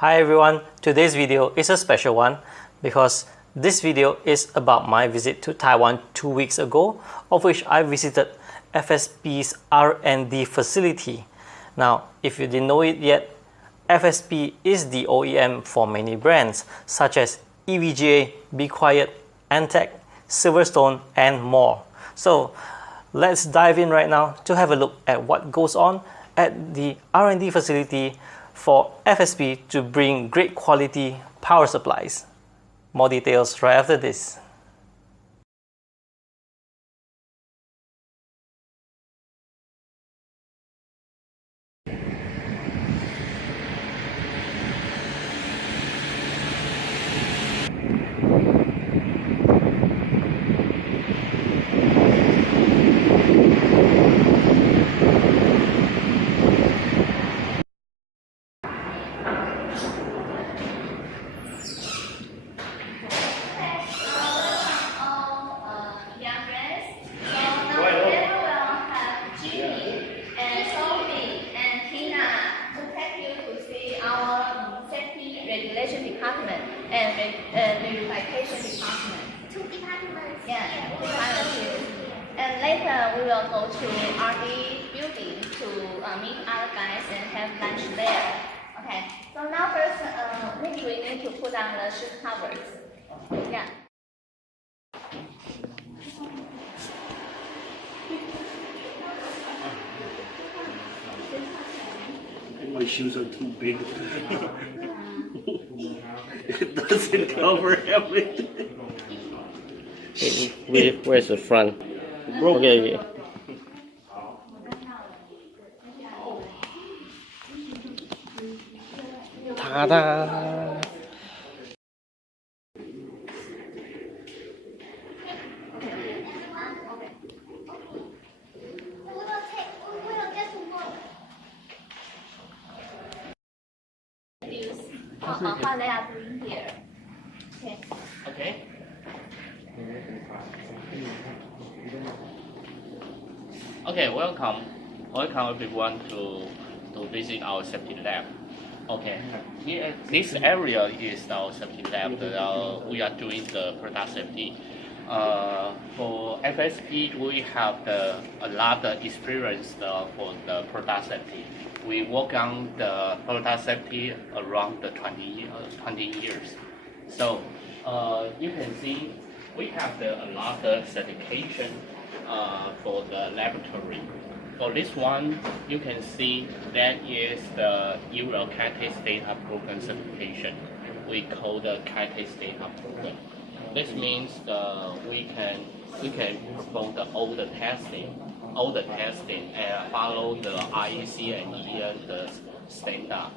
Hi everyone, today's video is a special one because this video is about my visit to Taiwan 2 weeks ago, of which I visited FSP's R&D facility. Now, if you didn't know it yet, FSP is the OEM for many brands such as EVGA, Be Quiet, Antec, Silverstone, and more. So let's dive in right now to have a look at what goes on at the R&D facility for FSP to bring great quality power supplies. More details right after this. Department and verification department. Two departments. Yeah, department. And later we will go to RD building to meet other guys and have lunch there. Okay. So now first, maybe we need to put on the shoe covers. Yeah. My shoes are too big. It doesn't cover everything. Where's the front? Okay. Ta-da! How they are doing here. Okay. Okay. Okay, welcome everyone to visit our safety lab. Okay, here, this area is our safety lab. We are doing the product safety. For FSP, we have a lot of experience for the product safety. We work on the product safety around the 20 years. So you can see we have a lot of certification for the laboratory. For this one, you can see that is the UL Catalyst Data Program certification. We call the Catalyst Data Program. This means we can perform all the testing and follow the IEC and EN standard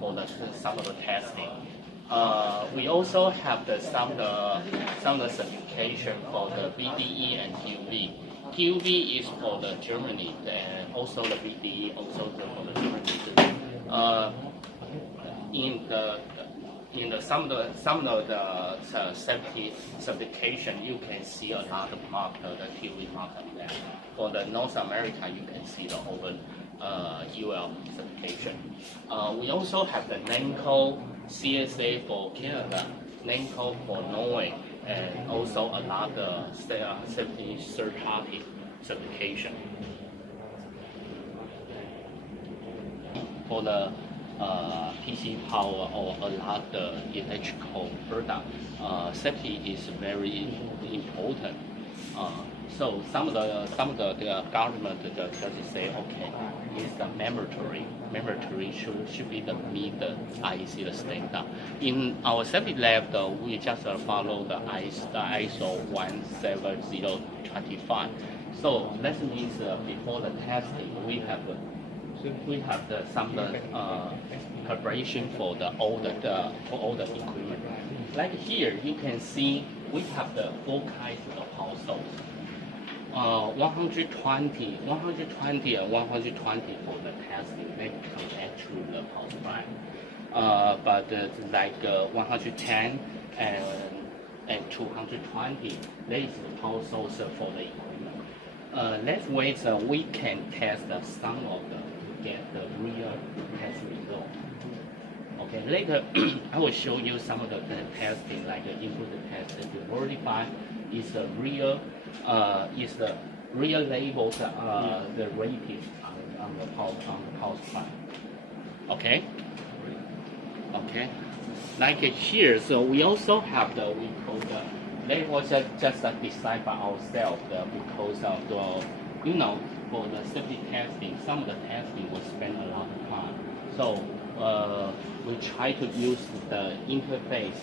for some of the testing. We also have some of the certification for the BDE and QV. QV is for the Germany, and also the BDE also for the Germany. Some of the safety certification, you can see a lot of mark, the QV mark on that. For the North America, you can see the over UL certification. We also have the NAMCO CSA for Canada, NAMCO for Norway, and also a lot of safety third-party certification. For the PC power or a lot of electrical product, safety is very important. So some of the government just say, okay, it's the mandatory should be the meet the IEC standard. In our safety lab, we just follow the ISO 17025. So that means before the testing, we have some preparation for all the equipment. Like here, you can see we have the 4 kinds of power source. 120 and 120 for the testing, they connect to the power supply. But like 110 and 220, there is the power source for the equipment. Let's wait so we can test some of the get the real test result. Okay. later I will show you some of the testing, like the input test to verify is the real label the rating on the power supply. Okay. Okay. Like here, so we also have the we call the label just decide by ourselves because of the for the safety testing, some of the testing will spend a lot of time. So we try to use the interface,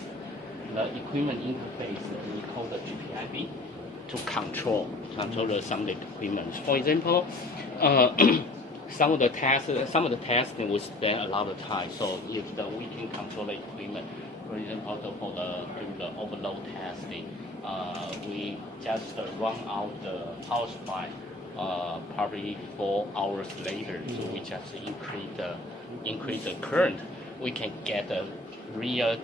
the equipment interface we call the GPIB to control some of the equipment. For example, some of the testing will spend a lot of time. So if we can control the equipment, for example, for the overload testing, we just run out the power supply probably 4 hours later. So we just increase the current. We can get a real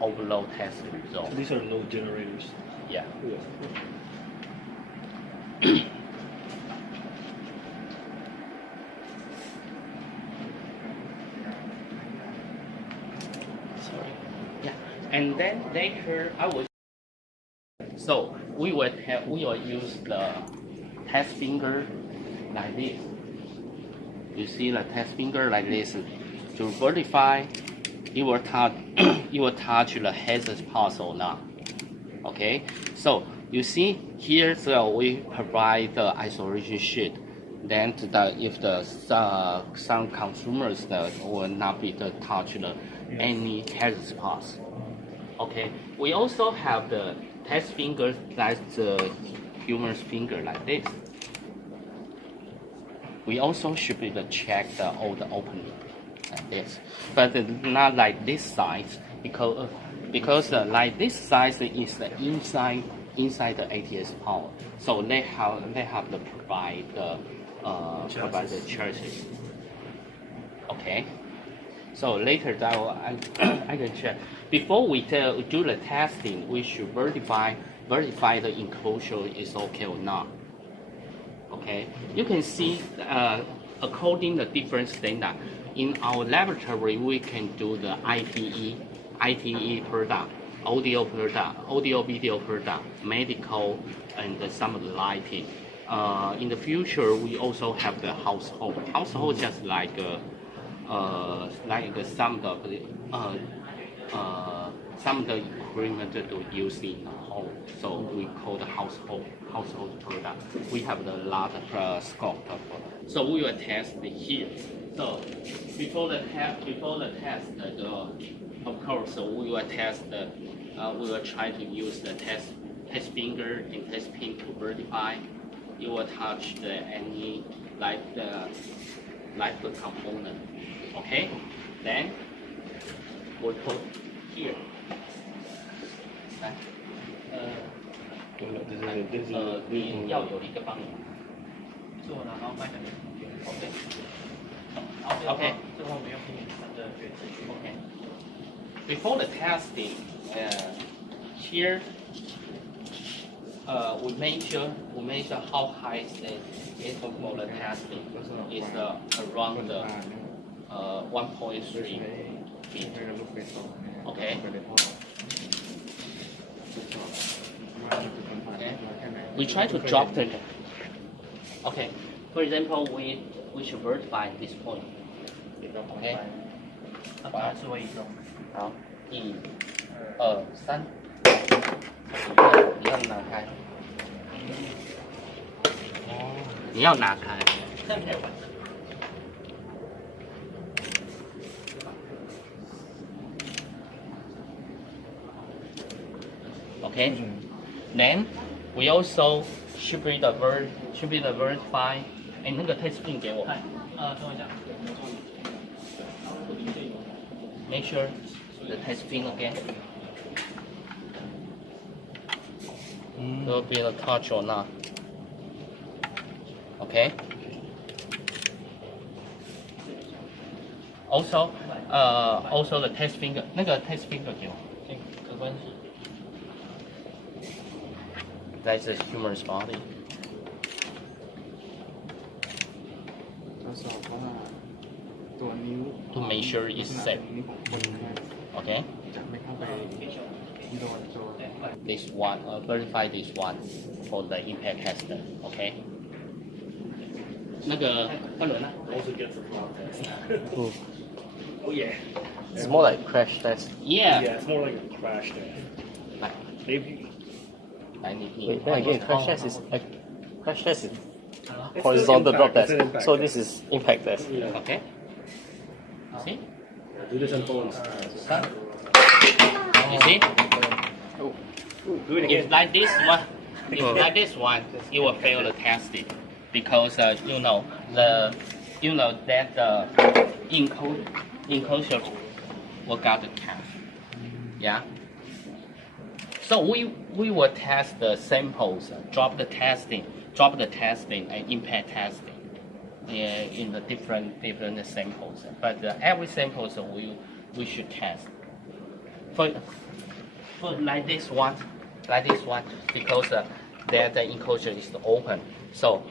overload testing result. These are load generators. Yeah. Sorry. Yeah. And then later we will use the test finger like this. You see the test finger like this to verify it will touch the hazard pass or not. Okay, so you see here, so we provide the isolation sheet. Then if some consumers will not be touch any hazard pass. Okay, we also have the test finger that's the human's finger like this. We also should be to check all the opening like this, but not like this size because like this size is the inside the ATS power. So they have to provide the chassis. Okay. So later I can check. Before we do the testing, we should verify the enclosure is okay or not. Okay, you can see according to different standard. In our laboratory, we can do the ITE product, audio video product, medical, and some of the lighting. In the future, we also have the household. Household just like some of the equipment to use in the home. So we call the household product. We have the lot of scope. So we will test here. So before the test, of course, so we will test we will try to use the test finger and test pin to verify. You will touch any the component. Okay, then we put here.你要有一个帮你做，然后卖给你。Okay. Okay. Before the testing, here we measure how high the input for the testing is around 1.3 feet. Okay. We try to drop the. Okay. For example, we should verify this point. Okay. 好，1、2、3，你要拿开。你要拿开。Okay. Then we also should be the verify. 哎，那个 test pin 给我。等一下。Make sure the test pin again. Will be the touch or not. Okay. Also the test finger. 那个 test finger 给我。可关系。That's a human's body. ทดสอบว่า to make sure it's safe. Okay. This one, verify this one for the impact tester. Okay. 那个二轮呢 Also get the cloud test. Oh yeah. It's more like crash test. Yeah. Yeah, it's more like a crash test. Like, Maybe. Wait, then again, crash test is It's horizontal the drop impact, test. it's an impact So test. this is impact test. Yeah. Okay. See? Yeah, do this on phones. You see? Do it again. If like this one, like this one, you will fail the testing because that the enclosure will got the cap. Yeah. So we will test the samples, drop the testing and impact testing in the different samples. But every samples we should test. For like this one, because that the enclosure is open, so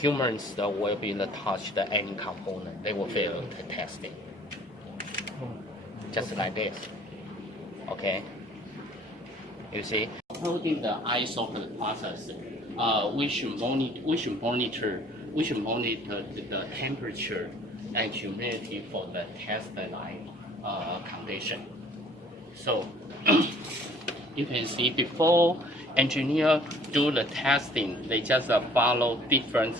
humans will be the touch the any component, they will fail the testing. Just like this. Okay. You see, holding the ISO process, we should monitor the temperature and humidity for the test line condition. So you can see before engineer do the testing, they just follow different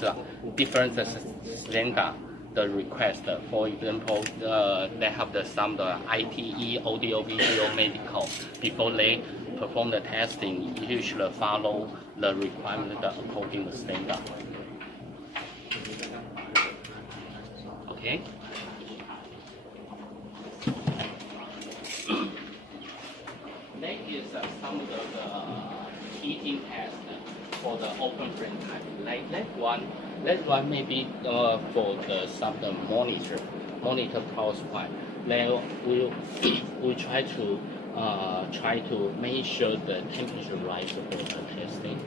standard the request. For example, they have some ITE, audio, video, medical. Before they perform the testing, you should follow the requirement according to standard. Okay. Next is some of the heating test for the open frame type. Like that one maybe for some of the monitor power supply. Then we try to make sure the temperature rise for the testing.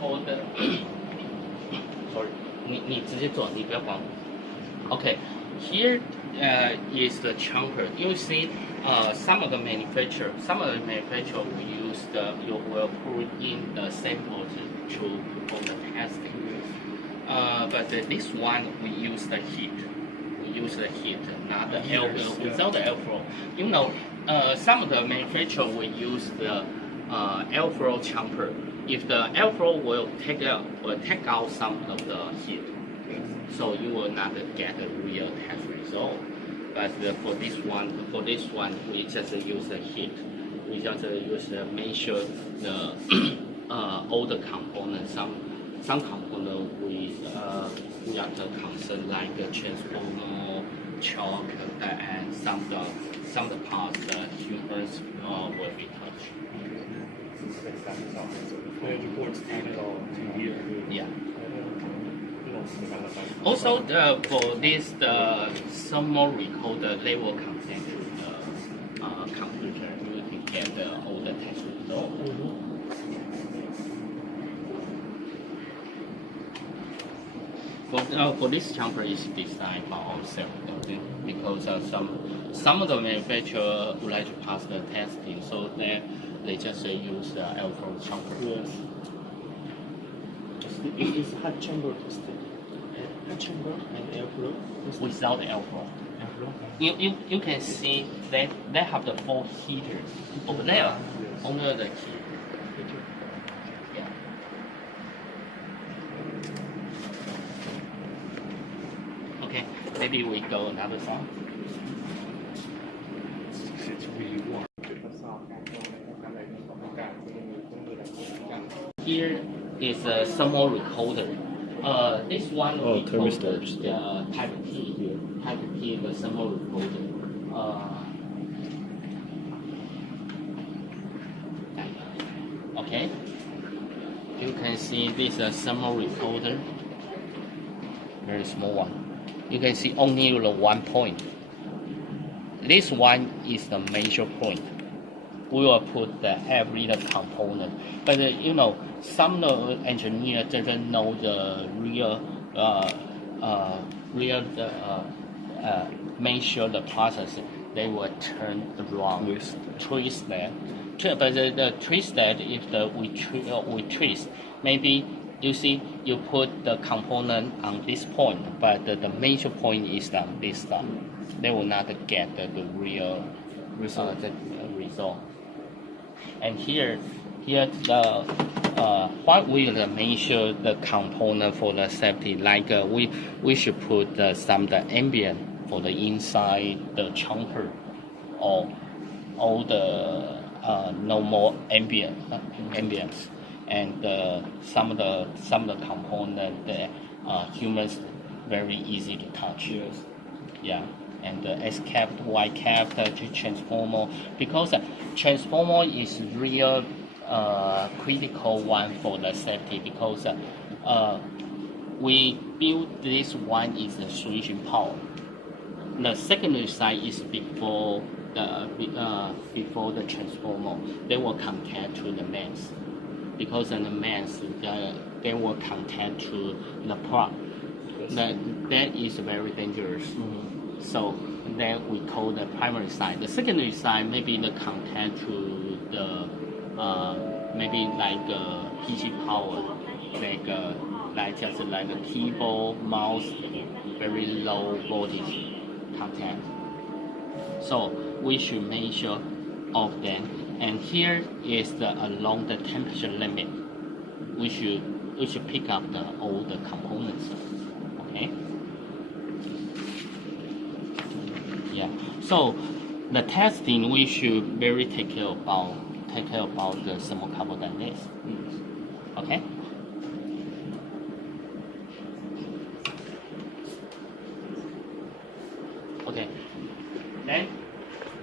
For the sorry, 你直接做，你不要管我。Okay, here is the chamber. You see, some of the manufacturer will use you will put in the samples to perform the testing. But this one we use the heat. We use the heat, not the airflow. Without the airflow, some of the manufacturer will use the airflow chamber. If the airflow will take out some of the heat, so you will not get a real test result. But for this one, we just use the heat. We just use measure the all the components. Some components we are concerned like the transformer, chalk, and some of the parts that humans will be touched. Yeah. Also, for this thermal recorder, they will connect to the computer. You can get all the test results. For this chamber is designed by ourselves because some of the manufacturer would like to pass the testing, so they just use the airflow chamber. Yes. Is hot chamber tested? Hot chamber and airflow? Without airflow. You can see they have the 4 heaters over there under the key. Yeah. Okay, maybe we go another side. It's really warm. Here is a thermal recorder. This one we call thermistor. the Type T. Type T, the thermal recorder. Okay. You can see this thermal recorder. Very small one. You can see only the 1 point. This one is the major point. we will put every component. But you know, some engineer doesn't know the real measure the process. They will turn around, twist that. But the twist that if we twist, maybe you see you put the component on this point, but the major point is on this side. They will not get the real result. And here the what we will measure the component for the safety, like we should put some ambient for the inside the chamber, or all the normal ambience, and some of the component that humans very easy to touch. Yes. Yeah. And the S cap, Y cap, transformer, because transformer is real critical one for the safety, because we build this one is the switching power. The secondary side is before the transformer. They will connect to the mains, because in the mains they will connect to the plug. That is very dangerous. Mm-hmm. So then we call the primary side. The secondary side maybe the contact to the maybe like PC power, like just like a keyboard, mouse, very low voltage contact. So we should measure of them. And here is along the temperature limit. We should pick up all the components. Okay. Yeah. So the testing we should very take care about the thermocouple-dynamics. Okay. Okay. Then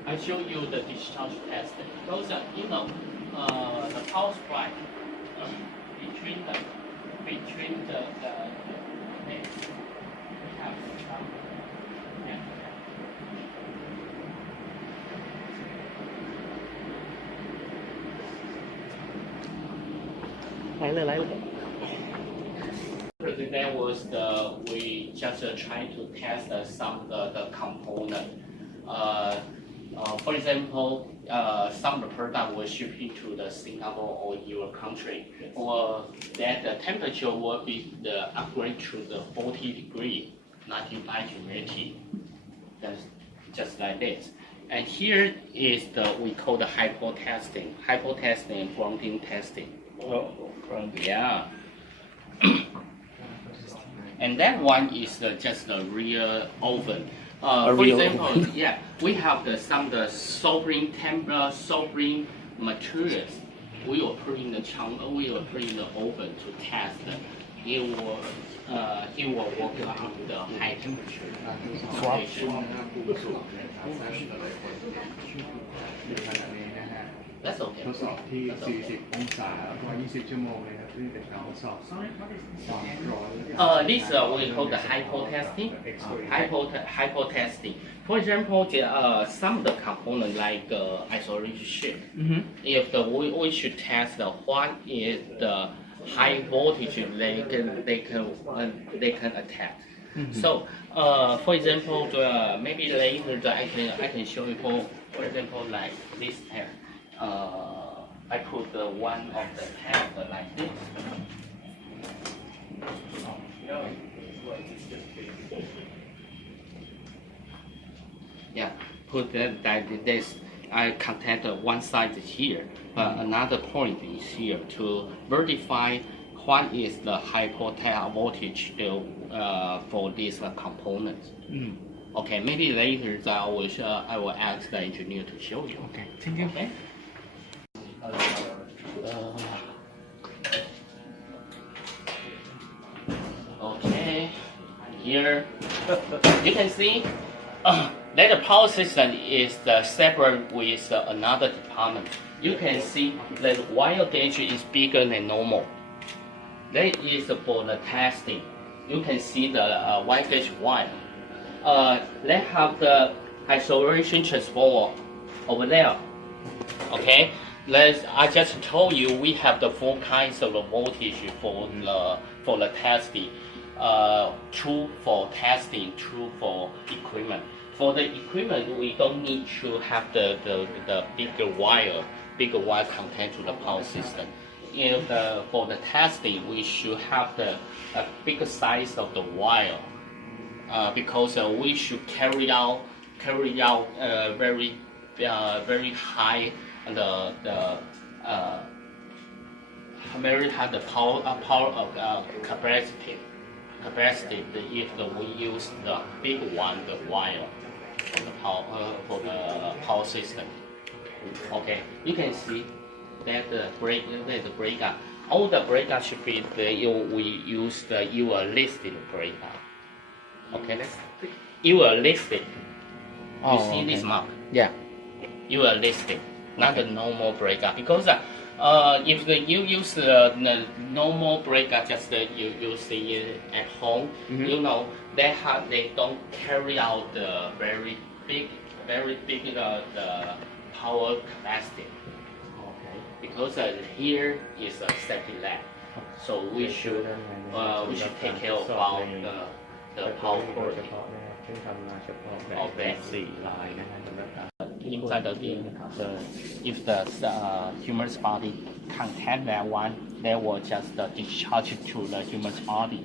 I show you the discharge test. Because you know the power supply between the mains, we have the power. Yeah. That was we just try to test some of the component. For example, some of the product was shipping to the Singapore or your country, or that the temperature will be the upgrade to the 40 degree, 95 humidity. That's just like this. And here is we call the hypo testing and grounding testing. Oh, grounding. Yeah. And that one is just a real oven. For example, yeah, we have some sobering materials. We will put in the oven to test. It will work on the high temperature. That's okay. ทดสอบที่ 40 องศาแล้วก็20 ชั่วโมงเลยครับซึ่งเป็นการทดสอบ200 This we call the hypo testing. Hypo testing. For example, some of the components like isolation sheet. Mm-hmm. If we should test what is the high voltage they can attack. Mm-hmm. So, for example, maybe later I can show you for example like this tab. I put one of the tab like this. Yeah, put that like this. I contact one side here, but another point is here to verify what is the high voltage for this component. Mm. Okay, maybe later I will ask the engineer to show you. Okay, thank you. Okay. Okay, here you can see that the power system is separate with another department. You can see that wire gauge is bigger than normal. That is for the testing. You can see the wire gauge wire. They have the isolation transformer over there. Okay, I just told you we have the four kinds of voltage for the testing. True for testing, true for equipment. For the equipment, we don't need to have the bigger wire contained to the power system. If for the testing, we should have the bigger size of the wire because we should carry out very high very high the power of capacity if we use the big one, the wire for the power system. Okay, you can see that the breaker. All the breaker should be we use the listed breaker. Okay, you are listed. You see okay. this mark? Yeah. You are listed, not the normal breaker. Because if you use the normal breaker, just you see it at home, you know they don't carry out the very big the power capacity. Okay. Because here is a safety lab, so we should take care about the power quality of that. Inside the if the human's body contain that one, they will just discharge it to the human's body.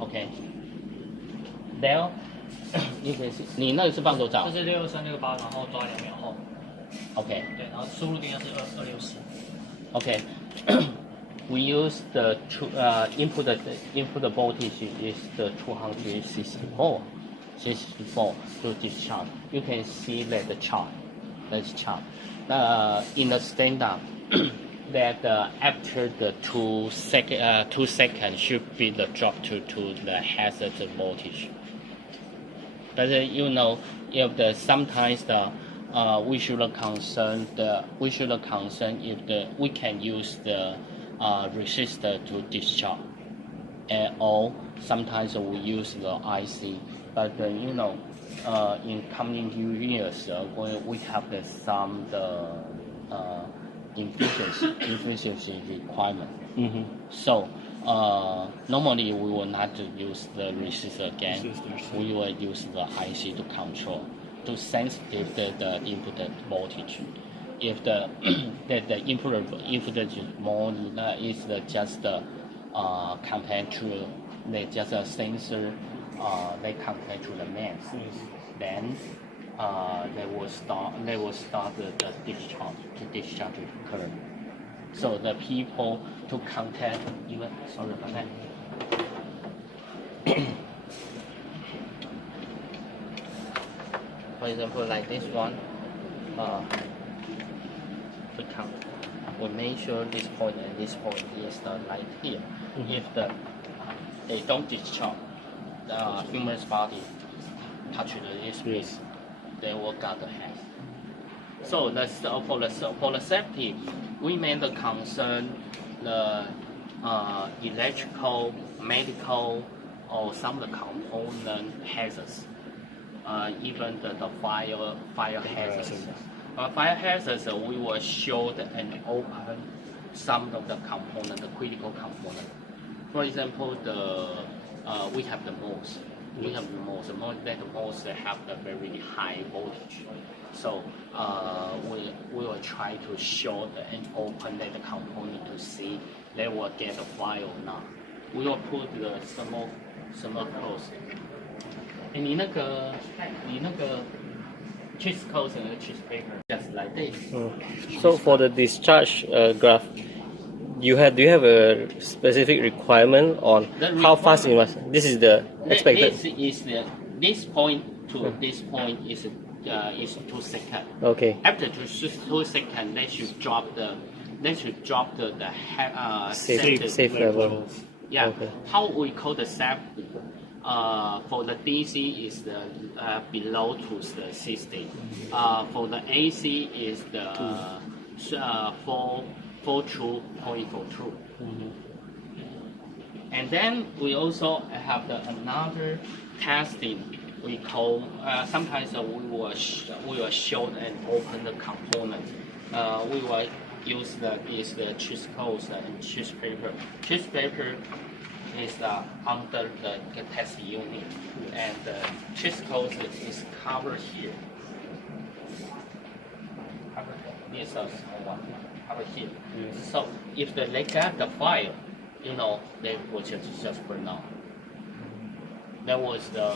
Okay. There, you can see. 你那个是放多少？这是62368，然后抓2秒后。Okay. 对，然后输入电压是264。Okay. We use the input voltage is the 264 to discharge. You can see that the chart. Let's chart. In the standard, that after the 2 seconds should be the drop to the hazard voltage. But you know, if sometimes we should concern if we can use the resistor to discharge, or sometimes we use the IC. But you know, in coming years, we have some efficiency requirement. So normally we will not use the resistor again. We will use the IC to control, to sense if the input voltage. If the input is more is just compared to just a sensor, they compare to the mains, then they will start the discharge current. So the people to contact even sorry about that. For example, like this one, we make sure this point and this point is the light here. If they don't discharge, the human's body touch this piece, they will got the head. So for the safety, we made the concern the electrical, medical, or some of the component hazards, even the fire hazards. Fire hazards, we will show and open some of the component, the critical component. For example, we have the most. We have the most. The most have the very high voltage. So we will try to show and open the component to see they will get a fire or not. We will put the thermal close. 你那个 cheese close and the cheese paper just like this. So for the discharge graph, do you have a specific requirement on how fast you must? This is the expected. This point to this point is 2 seconds. Okay. After 2 seconds, they should drop the safe level. Yeah. Okay. How we call the safe? For the DC is the below to the 60. For the AC is the 4.42. And then we also have another testing. We call sometimes we will show and open the component we will use the cheese coats and cheese paper. Cheese paper is under the test unit, and the cheese coat is covered here. This is a small one, covered here. Yes. So if they get the fire, they will just burn out. That was the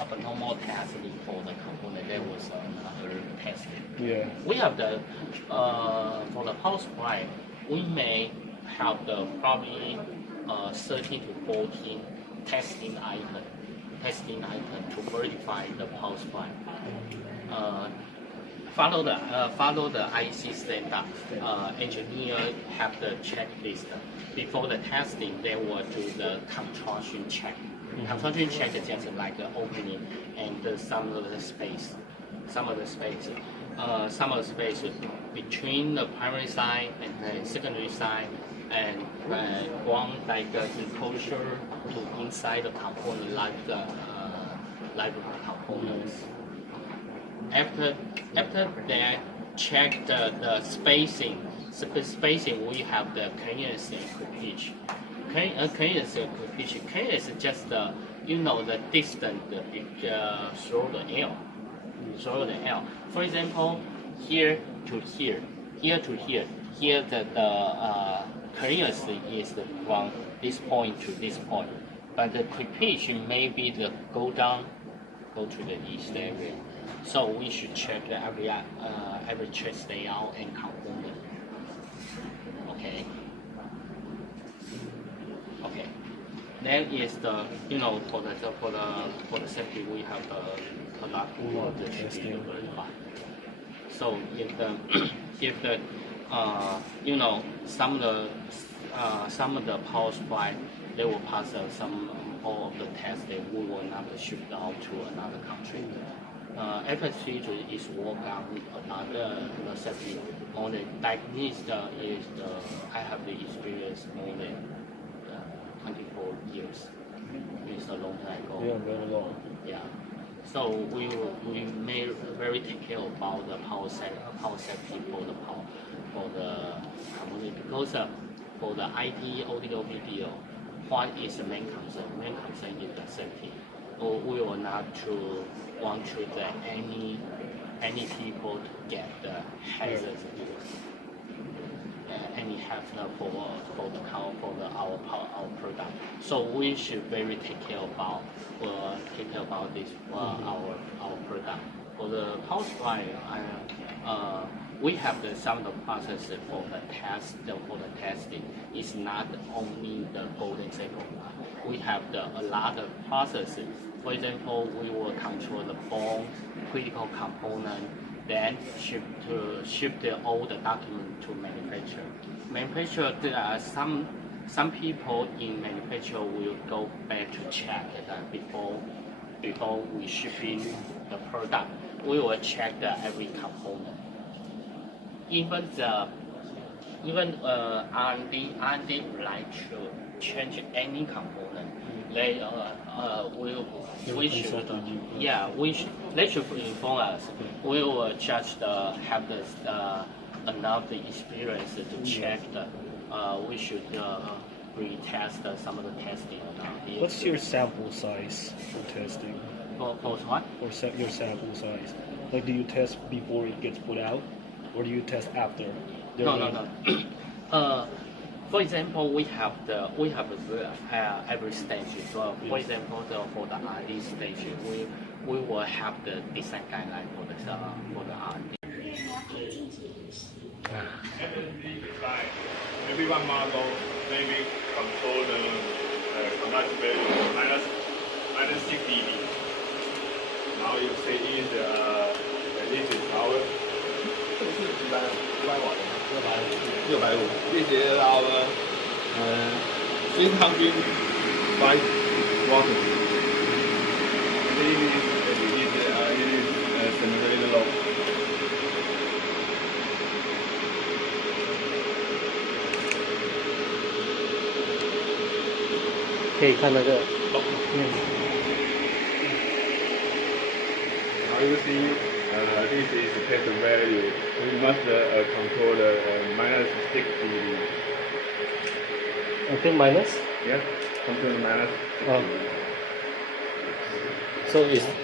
abnormal testing for the component. That was another testing. Yeah. We have the for the power supply, we may have the probably 13 to 14 testing item to verify the power supply. Follow the IC standard. Engineer have the checklist. Before the testing, they will do the contraction check. Contraction check is just like the opening and some of the space between the primary side and the secondary side, and one like enclosure to inside the component like the components. After they check the spacing, we have the clearance and equipage. Clearance and equipage. Clearance is just the distance through the air. For example, here to here, here to here. Here the clearance is from this point to this point, but the equipage may be the go to the east area. So we should check every trace layout and component. Okay. Then is the for the safety we have the product that should be verified. So if the some of the power supply they will pass all of the tests that we will not ship out to another country. FSP is work on another necessity more than like this I have the experience more than 24 years. It's a long time ago. Yeah, very long. Yeah. So we may very take care about the power safety for the community, because for the IT, audio, video, what is the main concern? Main concern is the safety. We will not want to let any people to get the hazards, any hazard for our product. So we should very take care about this our product. For the power supply, we have some of the process for the testing. It's not only the golden cycle. We have a lot of processes. For example, we will control the bone, critical component, then ship all the document to manufacturer. Manufacturer, there are some people in manufacturer will go back to check that before we shipping the product. We will check every component. Even R&D would like to change any component. They should inform us. We will just have enough experience to check we should retest some of the testing. What's your sample size for testing? For what? Or your sample size? Like, do you test before it gets put out, or do you test after? No. For example, we have every stage. So, for example, for the R&D stage, we will have the design guideline for the R&D. Maybe one model maybe control the conductive value minus 6 dB. Now you say this is our 650，这些到新康军5 watt。It is very low. 可以看那个， Now you see This is the test value. We must control the minus 6 dB. Okay, minus. Yeah, control the minus 6 Oh. dB. So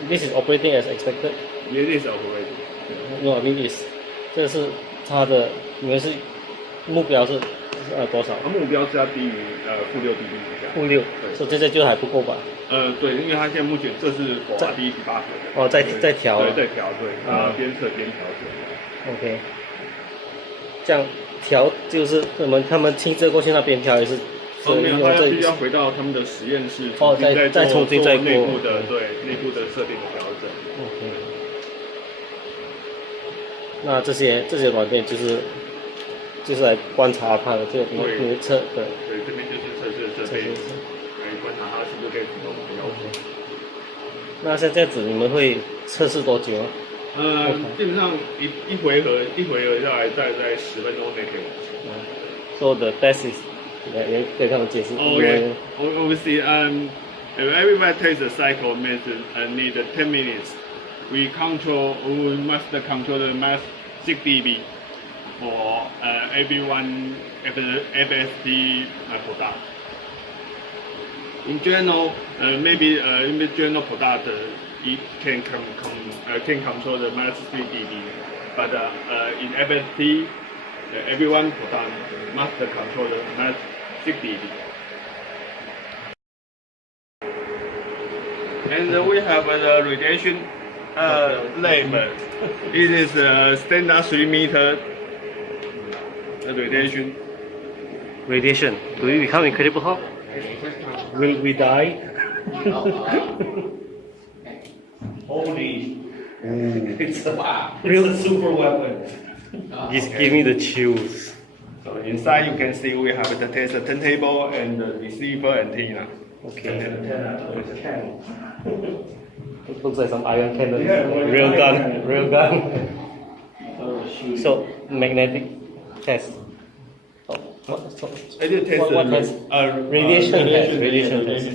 this is operating as expected? It is operating. No, I mean is 这是它的，你们是目标是多少？目标是要低于负6 dB 以下。负6，所以这就还不够吧？对，因为它现在目前这是 for RD 18的。哦，在调。对，在调，对，边测边调整。OK， 这样调就是他们亲自过去那边调，也是没有，他必须要回到他们的实验室，再重新再内部的内部的设定的调整。OK， 那这些软件就是来观察它的这个你测的。对，这边就是测试的设备，来观察它是不是可以符合我们的要求。那像这样子，你们会测试多久？基本上一回合下来，在10分钟内可以完成。So the test is 也可以跟他们解释。Obviously, everybody takes the cycle method need 10 minutes. We must control the max 6 dB for everyone FSP product. In general, maybe in the general product, it can control the max 3 dB, but in FSP, everyone product must control the max 6 dB. And we have the radiation label. It is a standard 3 meter radiation. Radiation. Do we become incredible Hulk? Will we die? Holy. It's a super weapon. Just give me the chills. So inside you can see we have the test turntable and the receiver antenna. Okay. It looks like some iron cannon. Real gun. So magnetic test. Oh, what test? Radiation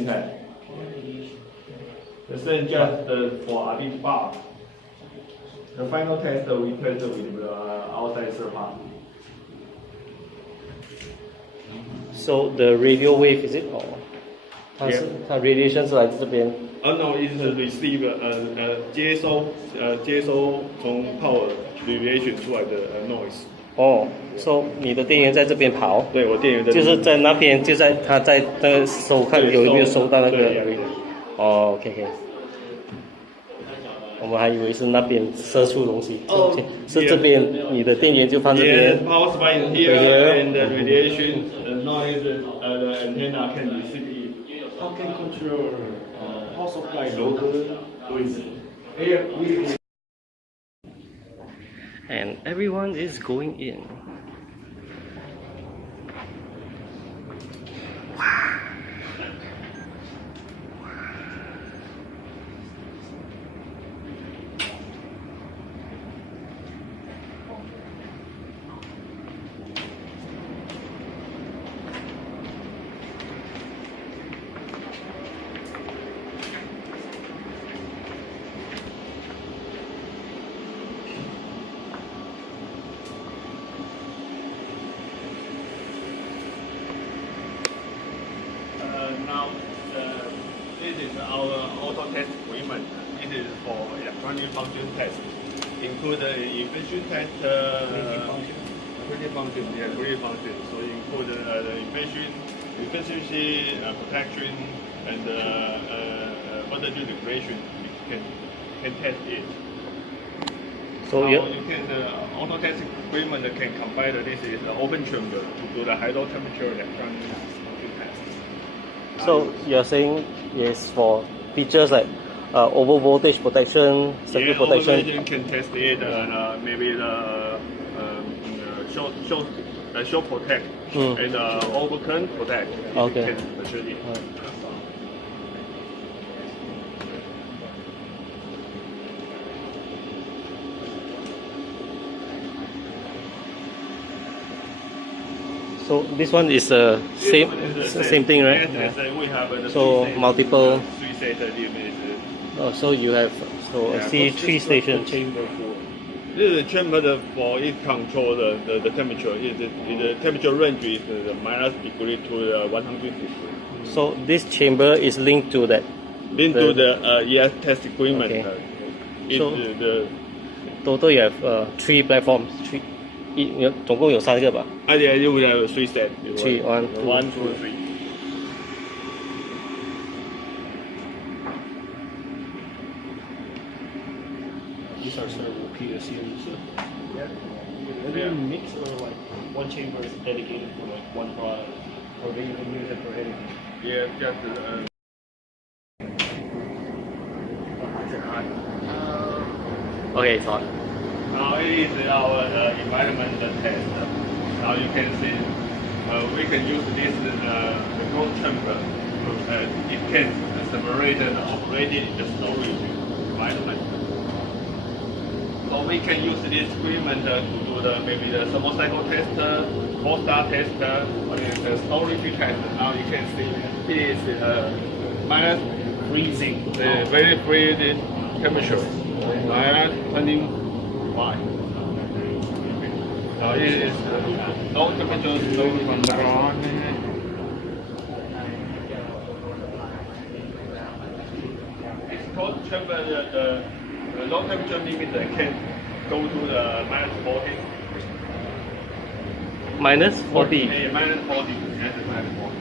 test. The same just for RD bar. The final test we test with the outside third party. So the radio wave is it or? 它 radiation 是来自这边。No, it's a receiver. 接收从 power radiation 出来的noise. 哦 ，so 你的电源在这边跑，对，我电源在就是在那边，就在它在那个收看有没有收到那个。哦 ，OK， 我们还以为是那边射出东西，是这边你的电源就放这边。Power supply is here and the radiation noise the antenna can receive it. How can control power supply local with And everyone is going in. Now, this is our auto test equipment. It is for electronic function test. Include the efficiency test, creative function. So include the efficiency, protection, and voltage regulation. You can test it. So you can auto test equipment can combine this is open chamber to do the high low temperature electronic function test. So you're saying yes for features like over voltage protection, circuit protection. You can test it maybe the short protect and over current protect. Okay. So this one is same thing, right? Yes, we have so multiple. 3 set limits. Oh, so you have So I see What's 3 this, like, the stations. chamber for? This is a chamber for it control the temperature. The temperature range is minus degree to 100 degree. So this chamber is linked to that. Into the ES test equipment. Okay. It's So- the Total you have 3 platforms. 总共有3个吧 idea you will have 3 steps. 3 1 2 1, 2, 3. These are server PSUs. Are they mixed or like one chamber is dedicated for like one product, or they even use it for anything? Yeah, just Okay, it's on. now it is our environment test. Now you can see we can use this the gold chamber. It can separate and operate in the storage environment. So we can use this equipment to do maybe the thermocycle test, 4-star test, or the storage test. Now you can see it is minus freezing, very freezing temperature, minus 25. Now it is low temperature storage from the ground. It's called chamber the low temperature limit can go to the minus 40. Minus 40. Yeah, minus 40. Yes, minus 40.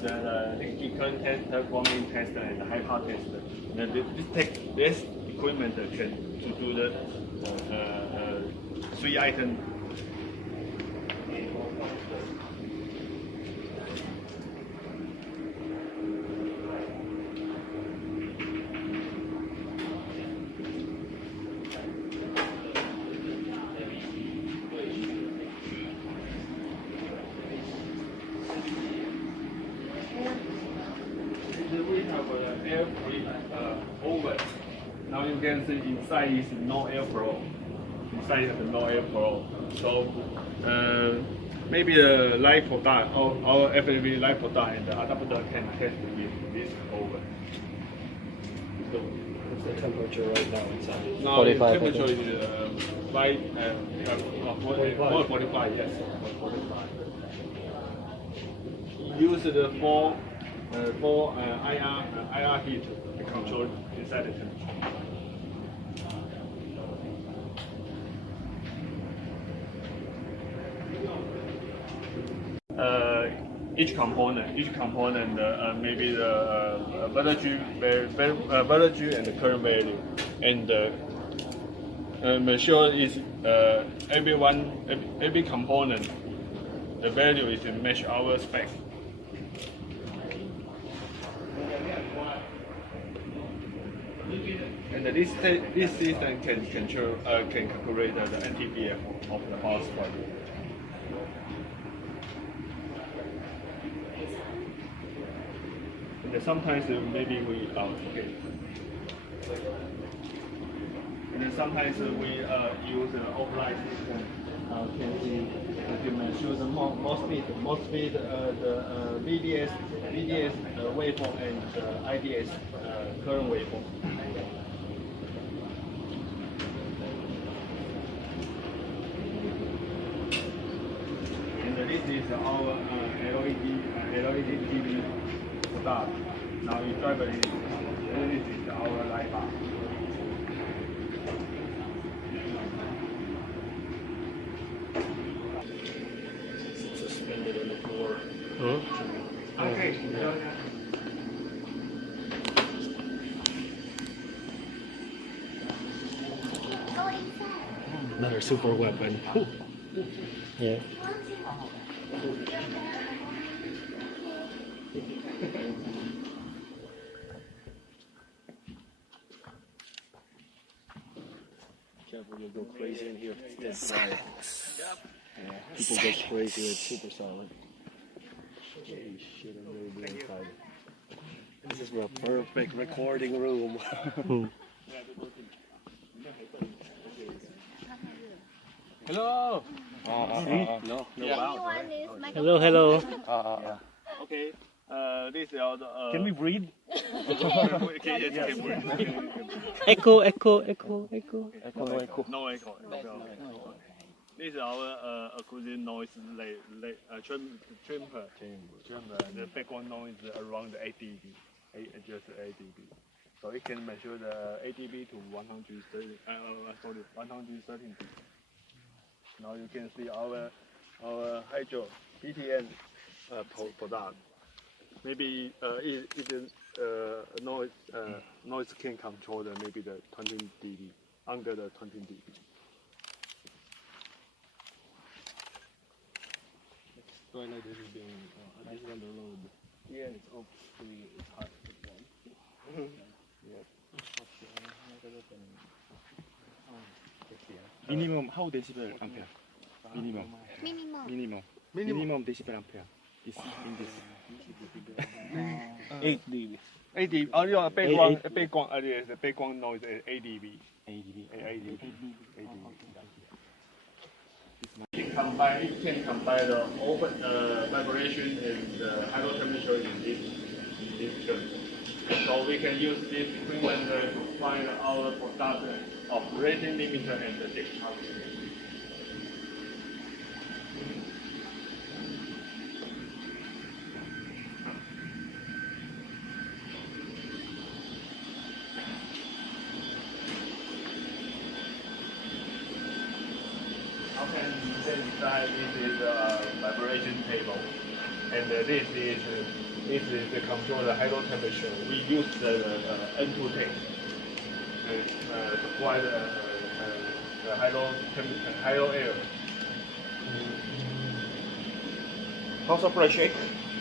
The liquid current tester, warming tester, and the high power tester. This equipment can to do the 3 items. We have an air-free oven. Now you can see inside is no airflow. Inside has no airflow. So maybe the light product, our FSP light product and the adapter can test with this oven. So What's the temperature right now inside? now 45, the temperature is 45, yes, 45. Use the four IR heat to control inside the temperature. Each component, maybe the voltage and the current value, and make sure is every component, the value is to match our spec. And this system can calculate the NTPF of the power supply. And sometimes maybe we okay. And then sometimes we use an offline system. Can measure the more speed, the VDS waveform and the IDS current waveform. And this is our LED TV product. Now you drive it. This is our light bar. Suspended on the floor. Okay. Another super weapon. Yeah. Careful, you'll go crazy in here. It's dead solid. Yeah, people go crazy. It's super solid. Holy shit, I'm really being excited. This is a perfect recording room. Hello. No, no, wow. Anyone needs Hello, hello. Okay. This is our. Can we breathe? Can breathe. Echo, echo, echo, echo. No echo. No echo. This is our acoustic noise chamber. The background noise around 8 dB, just 8 dB. So it can measure the 8 dB to 113 dB. Now you can see our hydro BTN product. Maybe it noise can control maybe the 20 dB, under the 20 dB. Toilet is being ice on the road. Yeah, it's hopefully it's hot. Minimum how decibel ampere? Minimum decibel ampere is in this. 8 dB. 8 dB. Oh, yeah, background noise is 8 dB. 8 dB. 8 dB. It can combine the open vibration and the hydro temperature in this term. So we can use this equipment to find our product of rating limiter and the discharge. Inside this is a vibration table, and this is the control the hydro temperature. We use the N2 tank to supply the hydro air. How's the pressure?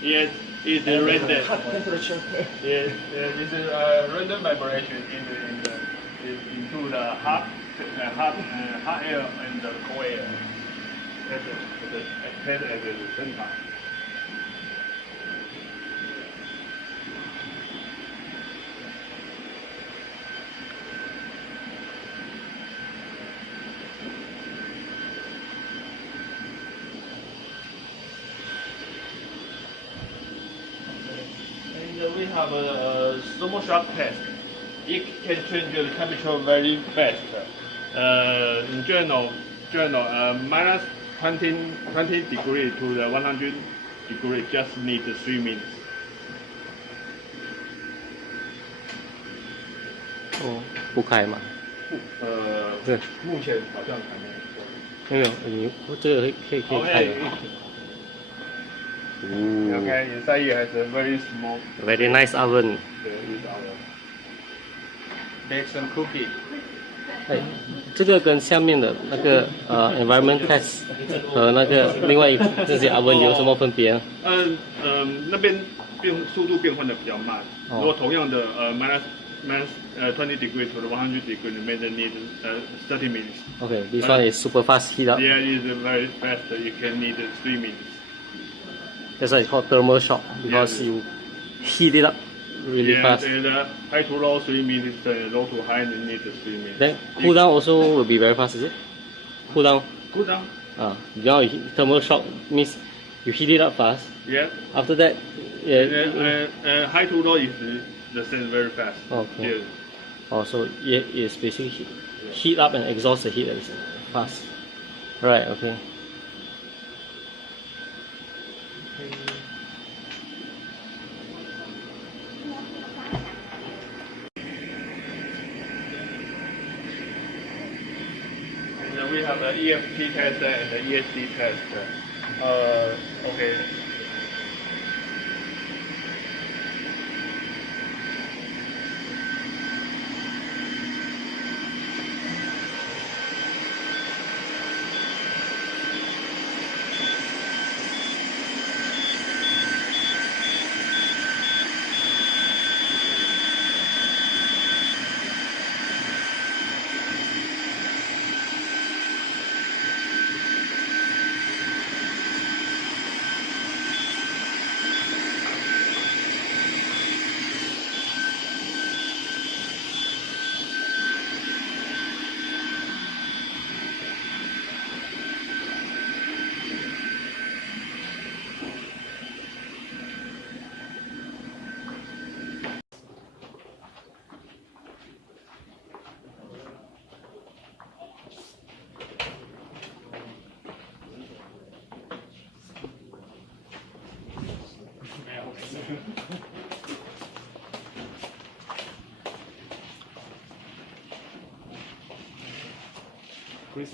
Yes, it's random. Temperature. Yes, this is random vibration into the hot air and the cold air. At the same time. And we have a thermal shock test. It can change the temperature very fast. In general, minus 20 degree to the 100 degree just need 3 minutes. 哦，不开嘛？对，目前好像还没有。没有，这个可以开的。 Okay, inside it has a very small. Very nice oven. Bake some cookie. 哎，这个跟下面的那个environment test 和那个另外这些 oven 有什么分别呢？那边速度变换的比较慢。如果同样的minus 20 degree to the 100 degree, you may need 30 minutes. Okay, this one is super fast heat up. Yeah, it is very fast. You can need 3 minutes. That's why it's called thermal shock because you heat it up really fast. And high to low 3 minutes, low to high you need 3 minutes. Then cool down also will be very fast, is it? Cool down. Cool down. Now thermal shock means you heat it up fast. Yeah. After that, high to low is the same very fast. Okay. Yeah. So it is basically heat up and exhaust the heat at the fast. Right. Okay. And we have the EFT tester and the ESD tester. Okay.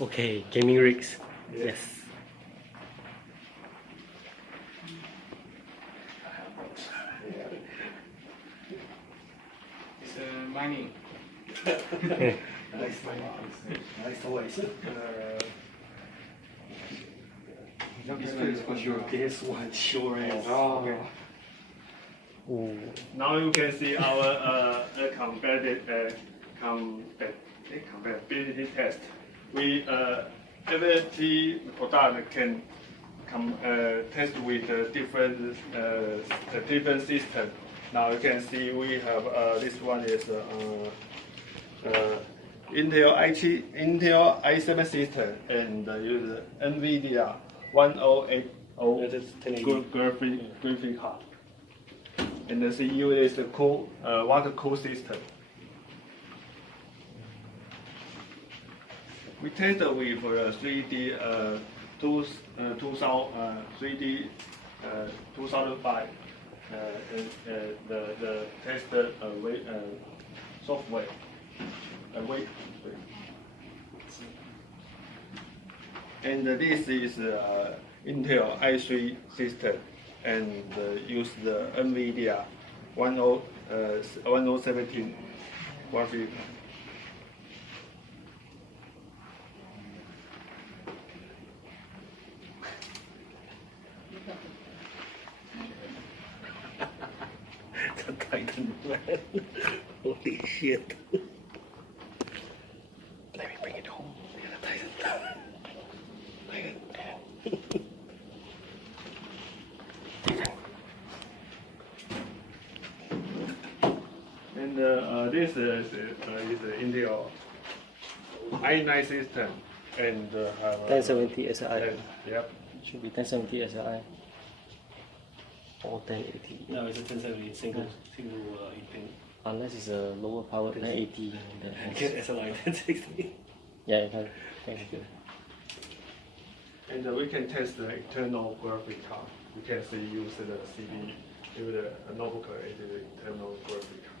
Okay, gaming rigs. Yes. It's mining. Nice toys. This was your PS1, sure is. Oh. Okay. Ooh. Now you can see our compatibility test. We FSP product can test with different system. Now you can see we have this one is Intel i7 system and use NVIDIA 1080 graphic card. And the CPU is the water cool system. We tested with 3D 2005 the tester software. And this is Intel i3 system and use the NVIDIA 1017 graphic. The Titan man. Holy shit. Let me bring it home. The Titan. And this is Intel i9 system and have 1070 SI. Yep. Should be 1070 SI. Or 1080. No, it's a 1070 single pin. Unless it's a lower power 1080. Get SLI 1060. Yeah, you can. Thank you. And we can test the internal graphic card. We can see use the CD, use the notebook as the internal graphic card.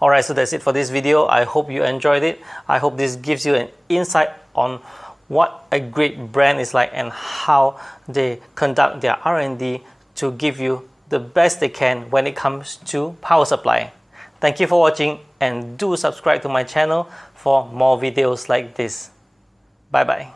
Alright, so that's it for this video. I hope you enjoyed it. I hope this gives you an insight on what a great brand is like and how they conduct their R&D to give you the best they can when it comes to power supply. Thank you for watching and do subscribe to my channel for more videos like this. Bye bye.